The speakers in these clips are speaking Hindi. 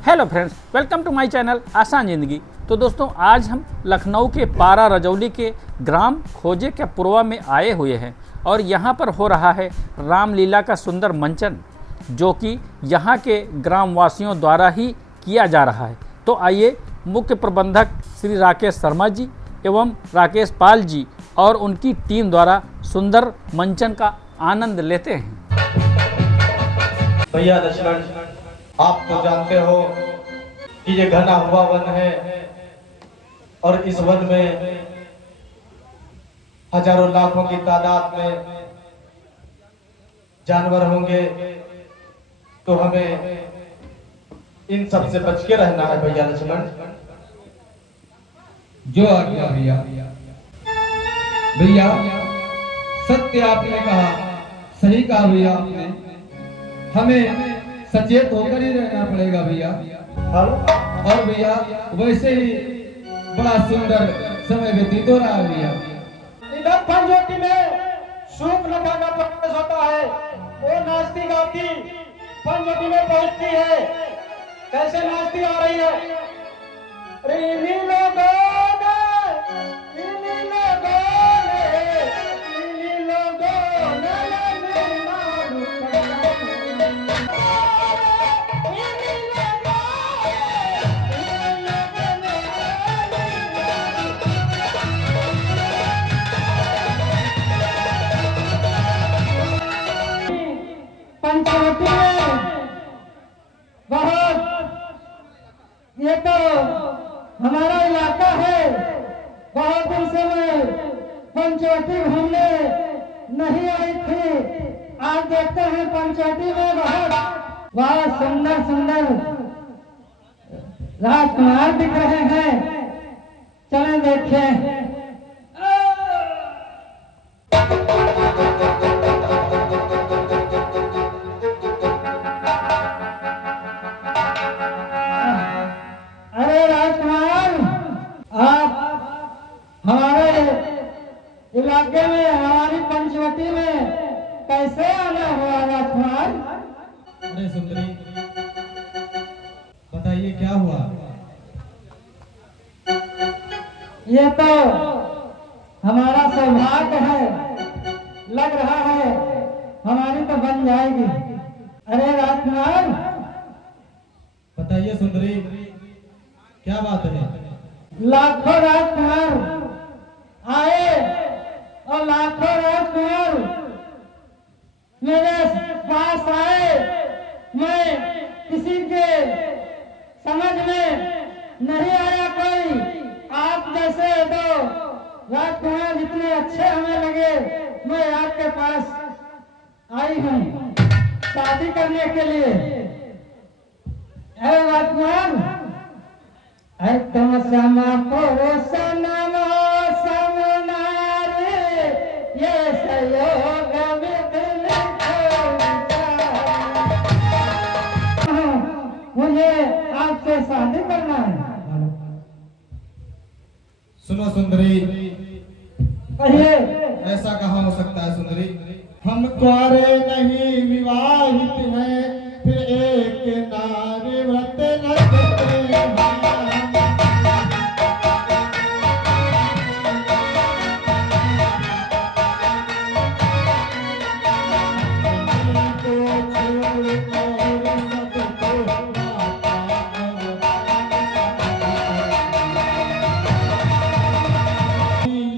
Hello friends, welcome to my channel आसान ज़िंदगी। तो दोस्तों, आज हम लखनऊ के पारा रजौली के ग्राम खोजे के पुरवा में आए हुए हैं और यहाँ पर हो रहा है रामलीला का सुंदर मंचन, जो कि यहाँ के ग्रामवासियों द्वारा ही किया जा रहा है। तो आइए मुख्य प्रबंधक श्री राकेश शर्मा जी एवं राकेश पाल जी और उनकी टीम द्वारा सुंदर मंचन का आनंद लेते हैं। भैया लक्ष्मण, आप तो जानते हो कि ये घना हुआ वन है और इस वन में हजारों लाखों की तादाद में जानवर होंगे, तो हमें इन सब से बच के रहना है भैया लक्ष्मण। जो आज्ञा भैया। भैया सत्य आपने कहा, सही कहा भैया आपने। हमें सचेत होकर ही रहना पड़ेगा भैया। और भैया वैसे ही बड़ा सुंदर समय व्यतीत हो रहा है भैया। इधर पंचवटी में सूप लगा का प्रवेश होता है, वो नाचती गाती पंचवटी में पहुंचती है। कैसे नाचती आ रही है? रीनी लोगों ने, रीनी लोगों ने, रीनी लोगों ने पंचवटी में बहुत, ये तो हमारा इलाका है। बहुत दिन से मैं पंचवटी घूमने नहीं आई थी। आज देखते हैं पंचवटी में बहुत सुंदर सुंदर राजकुमार दिख रहे हैं। चलें देखें। अरे राजकुमार, आप हमारे इलाके में, हमारी पंचवटी में कैसे आना हुआ राजकुमार? अरे सुंदरी, बताइए क्या हुआ? ये तो हमारा सौभाग्य है, लग रहा है हमारी तो बन जाएगी। अरे राजकुमार, बताइए सुंदरी, क्या बात है? लाखों राजकुमार आए और लाखों राजकुमार मेरे पास आए। मैं किसी के समझ में नहीं आया कोई। आप जैसे दो राजकुमार जितने अच्छे हमें लगे, मैं आपके पास आई हूँ शादी करने के लिए। अरे राजकुमार, तुम समा पुरुषनम समनारे, ये संयोग मुझे आपसे शादी करना है। सुनो सुंदरी, कहिए। ऐसा कहाँ हो सकता है सुंदरी? हम कुंवारे नहीं विवाहित हैं, फिर एक नारी व्रत न करते हैं।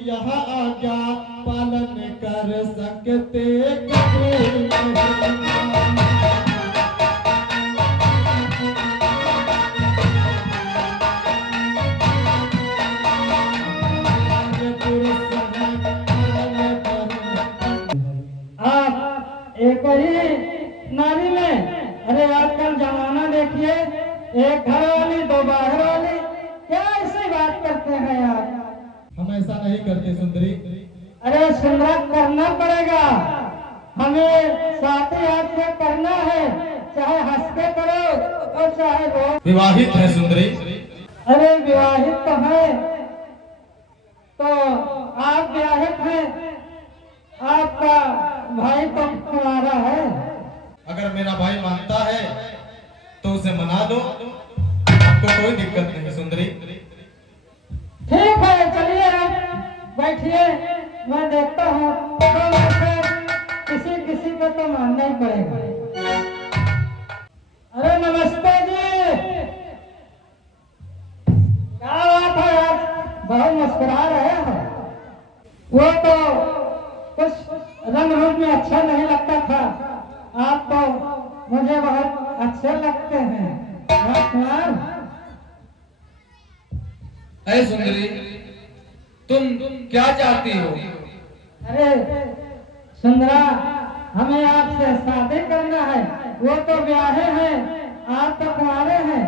यहाँ आज्ञा पालन कर सकते कभी नहीं। आप एक ही नारी में, अरे आजकल जमाना देखिए, एक घर वाली दो बाहर वाली, क्या ऐसी बात करते हैं आप? हम ऐसा नहीं करते सुंदरी। अरे सुंदर करना पड़ेगा, हमें शादी आपसे करना है, चाहे हंस के करो और चाहे रो। विवाहित है सुंदरी। अरे विवाहित तो है, तो आप विवाहित हैं, आपका भाई तो कुंवारा है। अगर मेरा भाई मानता है तो उसे मना दो, हमको कोई दिक्कत नहीं सुंदरी। ठीक है, चलिए आप बैठिए, मैं देखता हूँ। तो वैसे किसी किसी को तो मानना ही पड़ेगा। अरे नमस्ते जी, क्या बात है आज बहुत मुस्कुरा रहे हैं? वो तो कुछ रंग रूप में अच्छा नहीं लगता था, आप तो मुझे बहुत अच्छे लगते हैं राजकुमार। अरे सुंदरी, तुम क्या चाहती हो? अरे सुंदरा, हमें आपसे शादी करना है। वो तो ब्याहे हैं, आप तो कुंवारे हैं।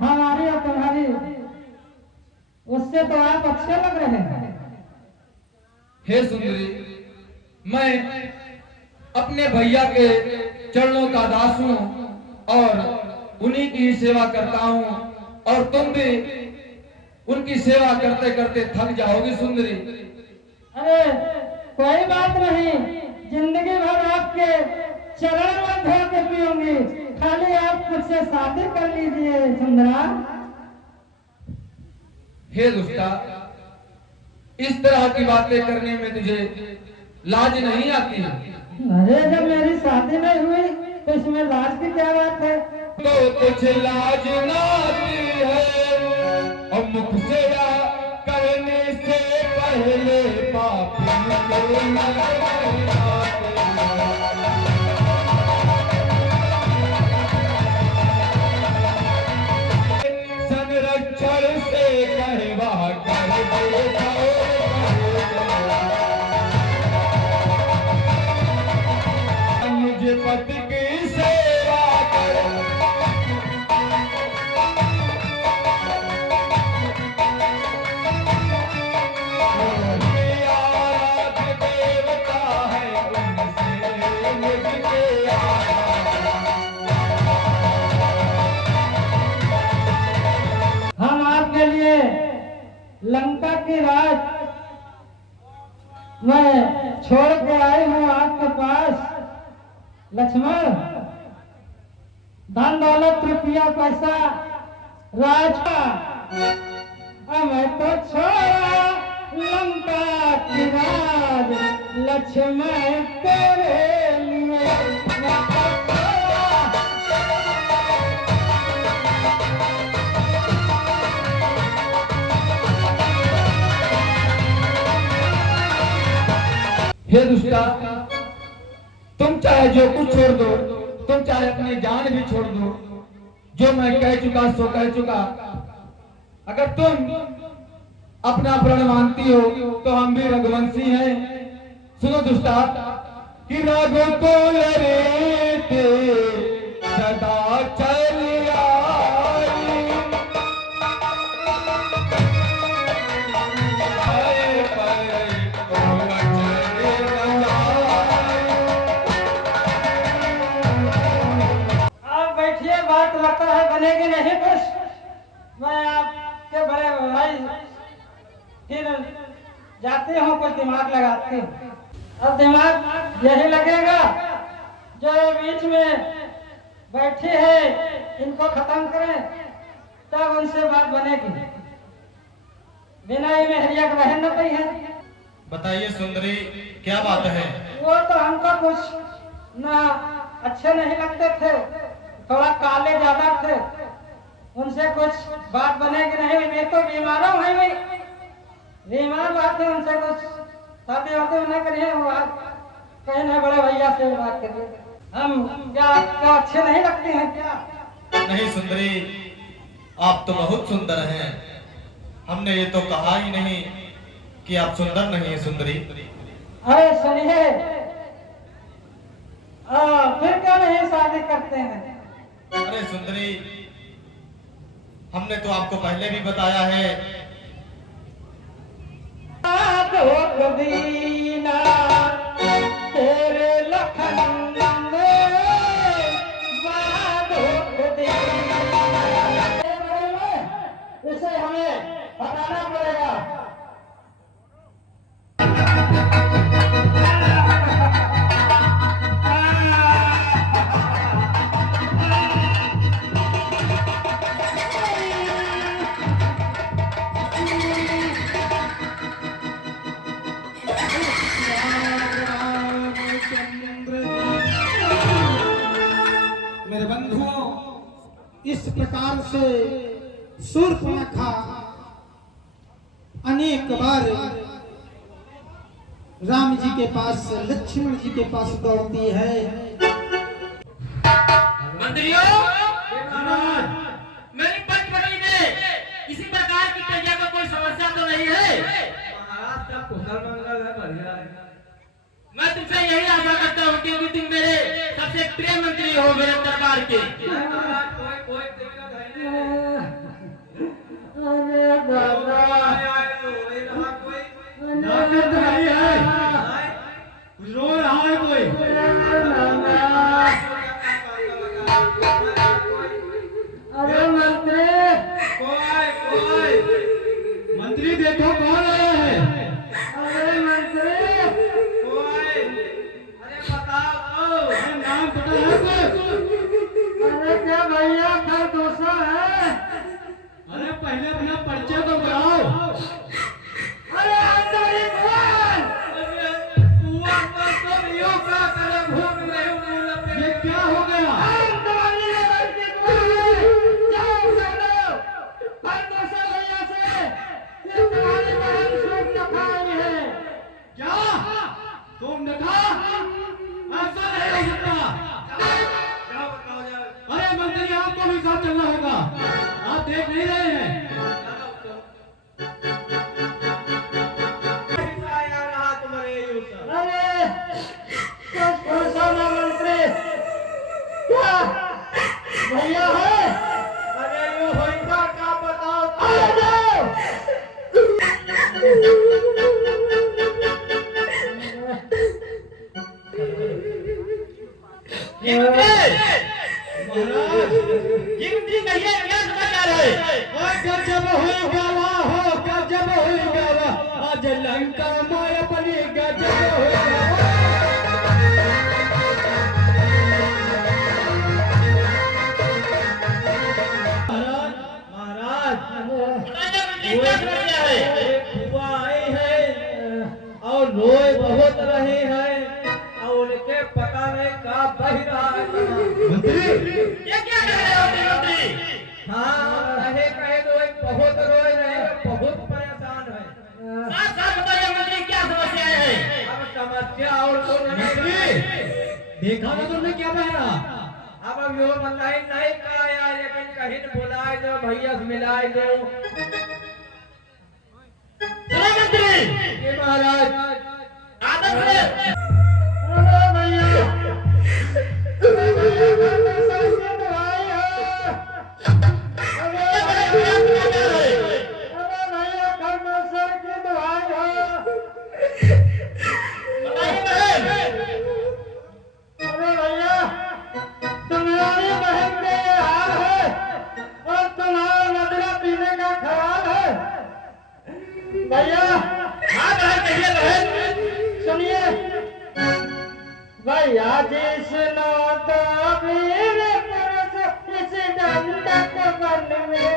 हमारी और तुम्हारी, उससे तो आप अच्छे लग रहे हैं। हे सुंदरी, मैं अपने भैया के चरणों का दास हूँ और उन्हीं की सेवा करता हूँ, और तुम भी उनकी सेवा करते करते थक जाओगी सुंदरी। अरे कोई बात नहीं, जिंदगी भर आपके चरण में धो के पीऊंगी। खाली आप मुझसे शादी कर लीजिए सुंदरा। हे दुष्टा, इस तरह की बातें करने में तुझे लाज नहीं आती? अरे जब मेरी शादी नहीं हुई तो इसमें लाज की क्या बात है? तो तुझे लाज ना आती है, और मुख से या करने से पहले पापी को न संरक्षण से कहवा कर देता मुझे पति की सेवा कर। हम आपके लिए लंका की राज मैं छोड़ के आई हूँ आपके पास लक्ष्मण। धन दौलत रुपया पैसा राज मैं तो छोड़ा लंका की राज लक्ष्मण तेरे लिए मैं तो छोड़ा। हे दुष्टा, तुम चाहे जो कुछ छोड़ दो, तुम चाहे अपनी जान भी छोड़ दो, जो मैं कह चुका सो कह चुका। अगर तुम अपना प्रण मानती हो तो हम भी रघुवंशी हैं। सुनो दुष्टा, कि रघुकुल रीति सदा चल आई, आप बैठिए, बात लगता है बनेगी नहीं कुछ। मैं आपके बड़े भाई फिर जाती हूँ, कुछ दिमाग लगाती हूँ। अब दिमाग यही लगेगा जो ये बीच में बैठी है, इनको खत्म करें तब उनसे बात बनेगी। बिना ही मेहरिया का बहन न पई है। बताइए सुंदरी, क्या बात है? वो तो हमको कुछ ना अच्छे नहीं लगते थे, थोड़ा काले ज्यादा थे, उनसे कुछ बात बनेगी नहीं। ये तो बीमारों है भाई, बीमार बात है, उनसे कुछ शादी वादी न करिए। वो कहीं नहीं, बड़े भैया से बात करिए। हम क्या आपको अच्छे नहीं लगते हैं क्या? नहीं सुंदरी, आप तो बहुत सुंदर हैं। हमने ये तो कहा ही नहीं कि आप सुंदर नहीं है सुंदरी। अरे सुनिए, फिर क्यों नहीं शादी करते हैं? अरे सुंदरी, हमने तो आपको पहले भी बताया है। दीना तेरे लखन इसे हमें बताना पड़ेगा। इस प्रकार से शूर्पणखा अनेक बार राम जी के पास, लक्ष्मण जी के पास दौड़ती है। मंत्रियों, मेरी पंचवटी में किसी प्रकार की प्रजा को कोई समस्या तो नहीं है? महाराज सब कुशल मंगल है, बढ़िया है। मैं तुमसे यही आशा करता हूँ कि तुम मेरे सबसे प्रिय मंत्री हो मेरे दरबार के। कोई दिक्कत है रो रहा है कोई? अरे मंत्री, कोई मंत्री देखो कौन है? अरे मंत्री, अरे बताओ, नाम पता है कोई? अरे क्या भैया खरगोशा है? अरे पहले अपना परिचय तो कराओ। अरे अंदर ही बोल। ये क्या हो गया? क्या तुम ने कहा? ऐसा नहीं हो सकता। अरे मंत्री, आपको भी साथ चलना होगा, आप देख नहीं रहे हैं। अरे मंत्री क्या भैया है? अरे ये होइगा क्या बताओ? आ जाओ। ये मंत्री कहिए क्या समाचार है? गजब हो गया हो, गजब हो गया, आज लंका माया बनी, गजब हो गया। बताइए मंत्री क्या समस्या है? बुआ आई है और रोए बहुत रही है और उनके पता नहीं कहाँ बह रहा है। ये क्या कह रहे हो मंत्री? हाँ, रहे कहे तो एक बहुत रोए रहे, बहुत परेशान है। साफ साफ बताइए मंत्री क्या समस्या है? अब समस्या और तो नहीं, देखा ना तुमने क्या बहरा? अब यो बताई नहीं कहा यार, लेकिन कहीं न बुलाए दो भैया से मिलाए दो। सुनो मंत्री, जी महाराज। आदर से अरे भैया, अरे भैया कैसे भाई है? अरे भैया खरगोशा की दवाई है। अरे भैया, तुम्हारी बहन के ये हाल है और तुम्हारा नजरा पीने का ख्याल है। भैया हाँ बहन कहिए बहन। सुनिए, भैया जिस नाता मेरे पुरुष इस दंडक बन में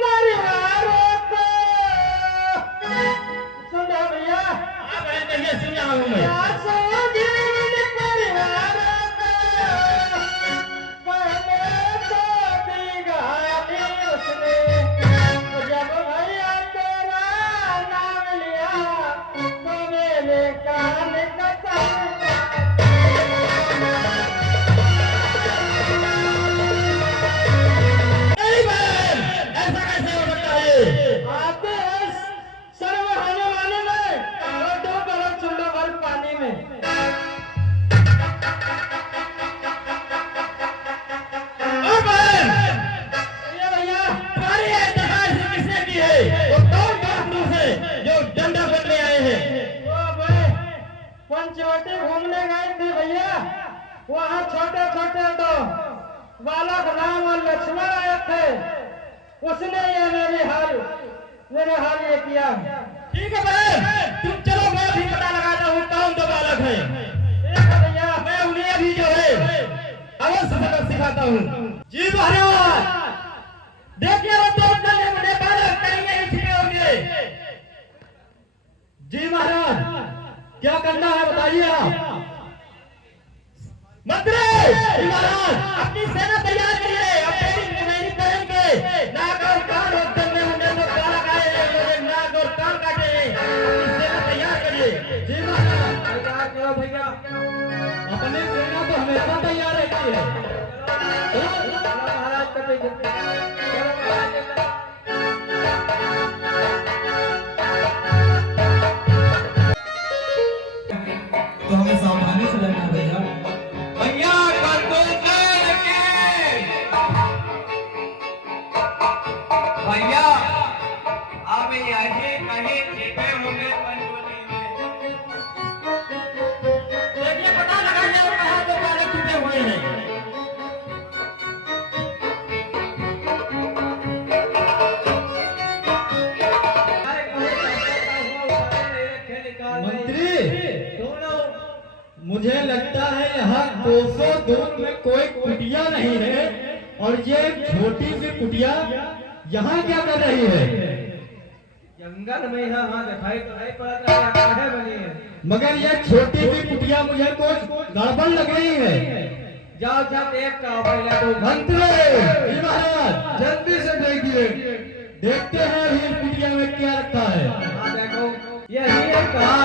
परिवारों को सुनो भैया, हाँ बहन कहिए सुन रहा हूँ मैं। नहीं बहन, ऐसा कैसे हो सकता है? आते हैं सर्व होने वाले में और 2 बरस चूल्हा भर पानी में। और बहन ये भैया, तुम्हारी एहतसाब से किसने की है? वो कौन महापुरुष है जो डंडा बनने आए हैं? वो भाई पंचवटी घूमने गए थे भैया, वहाँ छोटे छोटे 2 बालक राम और लक्ष्मण आए थे। उसने ये मेरे हाल ये किया। ठीक है बहन, तुम चलो मैं भी पता लगाता हूँ कौन 2 बालक हैं। ठीक है भैया। मैं उन्हें भी जो है अवश्य सबक सिखाता हूँ। जी महाराज, देखिए वो 2 जने मुझे बालक करेंगे ही छिपे होंगे। जी महाराज, क्या करना है बताइए आप। मंत्री महाराज अपनी सेना तैयार करिए। अब मेरी बहन के नाक और कान और जंगल में लोग काला खाए हैं, नाक और कान काटे हैं। अपनी सेना तैयार करिए। जी महाराज तैयार करो भैया, अपनी सेना तो हमेशा तैयार रहती है। चलो महाराज का चलो महाराज तो हमें सावधानी से रहना भैया। भैया भैया अब यही कहीं छिपे होंगे पंचवटी में। देखिए पता लगाइए और कहाँ पे बालक छुपे हुए हैं। मंत्री मुझे लगता है यहाँ 200 दूर में कोई कुटिया नहीं है, और ये छोटी सी कुटिया यहाँ क्या कर रही है? जंगल में यहाँ दिखाई पड़ता है, काहे बनी है? मगर ये छोटी सी कुटिया मुझे कुछ गड़बड़ लग रही है। जाओ जाओ देख का पहले तो मंत्री जी महाराज जल्दी से देखिए, देखते हैं अभी इस कुटिया में क्या रखा है। हाँ देखो यही है कहा,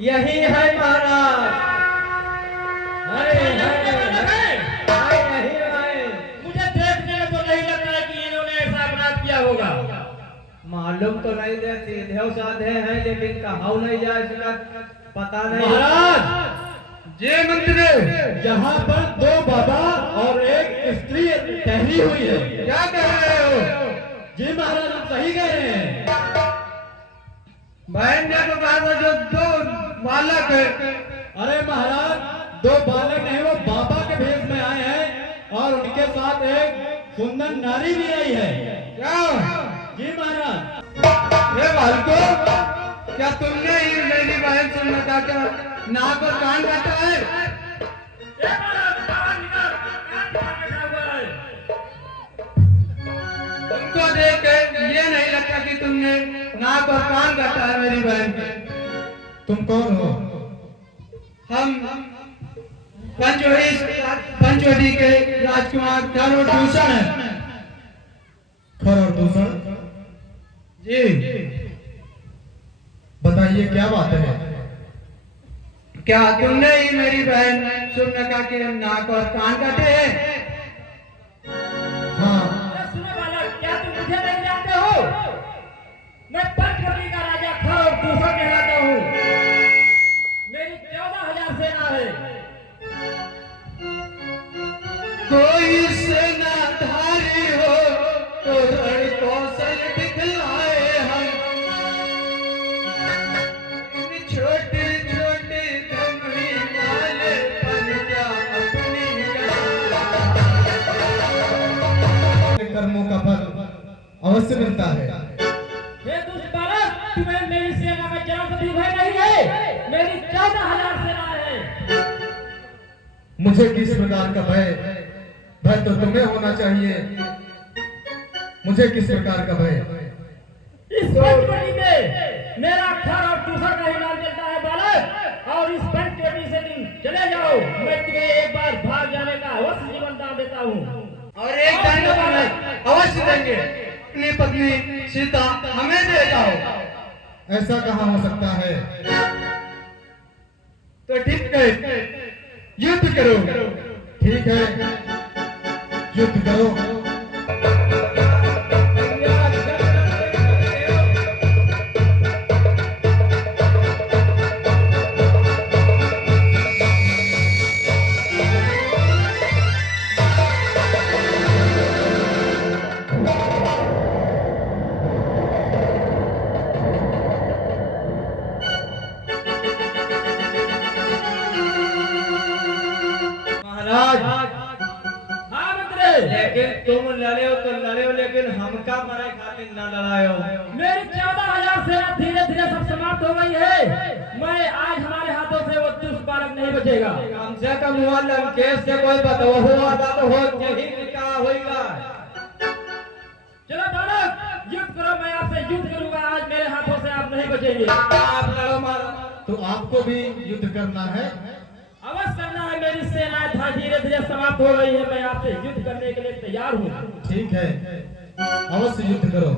यही है महाराज। मुझे देखने में तो नहीं लग रहा है कि इन्होंने ऐसा अपराध किया होगा। मालूम तो नहीं दे, सीधे साधे हैं, लेकिन कहा नहीं जाए इसका पता नहीं। महाराज जी मंत्री, यहाँ पर 2 बाबा और एक स्त्री ठहरी हुई है। क्या कह रहे हो? जी महाराज आप सही कह रहे हैं। बहन ने तो कहा था जो 2 बालक है। अरे महाराज 2 बालक नहीं, वो बाबा के भेष में आए हैं, और उनके साथ एक सुंदर नारी भी आई है। क्या जी महाराज? ये बालको क्या तुमने ही मेरी बहन सुनना चाहते हो? नाक और कान काटा है? तुमको देख के ये नहीं लगता कि तुमने नाक और कान काटा है मेरी बहन के? तुम कौन हो? हम पंचवटी के राजकुमार खर और दूषण है। खर और दूषण? जी बताइए क्या बात है? क्या तुमने ही मेरी बहन सुनका के नाक और कान काटे हैं? हाँ। सुनो बालक, क्या तुम मुझे नहीं जानते हो? मैं पंचवटी का राजा खर और दूषण कहलाता हूँ। मेरी 14,000 सेना है। कोई सेनाधारी हो तो रण कौशल दिखलाए हम। छोटी छोटी धनुई वाले बन जा अपनी कर्मों का फल अवश्य मिलता है। हे दुष्ट बालक, तुम्हें मेरी सेना में जरा सा भी भय नहीं है? मेरी 14,000 सेना है। मुझे किस प्रकार का भय? भय तो तुम्हें होना चाहिए। मुझे किस प्रकार का भय? इस पंचवटी में मेरा खर और दूसर का ही नाम चलता है बालक, और इस पंचवटी से तुम चले जाओ। मैं तुम्हें एक बार भाग जाने का अवश्य जीवन दान देता हूँ। और एक दंड हमें अवश्य देंगे। अपनी पत्नी सीता हमें दे जाओ। ऐसा कहाँ हो सकता है? तो ठीक है, युद्ध करो। ठीक है, युद्ध करो। महाराज हाँ मंत्री, लेकिन तुम लड़े हो तो लड़े हो, लेकिन हमका मरे खातिर न लड़ाए हो। मेरी 14,000 सेना धीरे धीरे सब समाप्त हो गई है। मैं आज हमारे हाथों से वो दुष्ट बालक नहीं बचेगा। कम से कम हुआ लंकेश से कोई बतवा हुआ तो हो यही निकाह होगा। चलो बालक, युद्ध करो। मैं आपसे युद्ध करूंगा। आज मेरे हाथों से आप नहीं बचेंगे। आप लड़ो मारो। तो आपको भी युद्ध करना है? अवश्य करना है। मेरी सेना था धीरे धीरे समाप्त हो गई है। मैं आपसे युद्ध करने के लिए तैयार हूँ। ठीक है, अवश्य युद्ध करो।